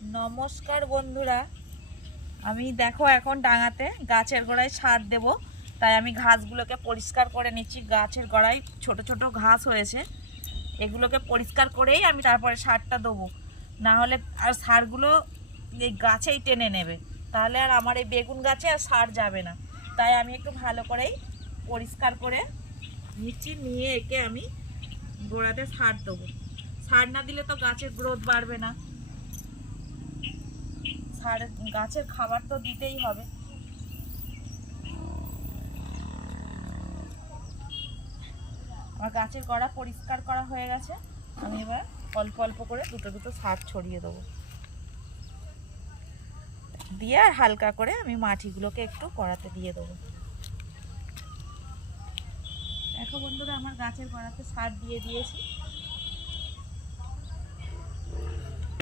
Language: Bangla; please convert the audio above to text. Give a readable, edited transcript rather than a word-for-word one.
নমস্কার বন্ধুরা, আমি দেখো এখন ডাঙাতে গাছের গোড়ায় সার দেব, তাই আমি ঘাসগুলোকে পরিষ্কার করে নিচ্ছি। গাছের গোড়ায় ছোট ছোট ঘাস হয়েছে, এগুলোকে পরিষ্কার করেই আমি তারপরে সারটা দেবো, না হলে আর সারগুলো এই গাছেই টেনে নেবে, তাহলে আর আমার এই বেগুন গাছে আর সার যাবে না। তাই আমি একটু ভালো করেই পরিষ্কার করে নিচ্ছি, নিয়ে একে আমি গোড়াতে সার দেবো। সার না দিলে তো গাছের গ্রোথ বাড়বে না, সার গাছের খাবার তো দিতেই হবে। আমার গাছের গোড়া পরিষ্কার করা হয়ে গেছে, আমি এবার অল্প অল্প করে দুটো দুটো সার ছড়িয়ে দেবো, দিয়ে আর হালকা করে আমি মাটিগুলোকে একটু কড়াতে দিয়ে দেবো। দেখো বন্ধুরা, আমার গাছের গোড়াতে সার দিয়ে দিয়েছি,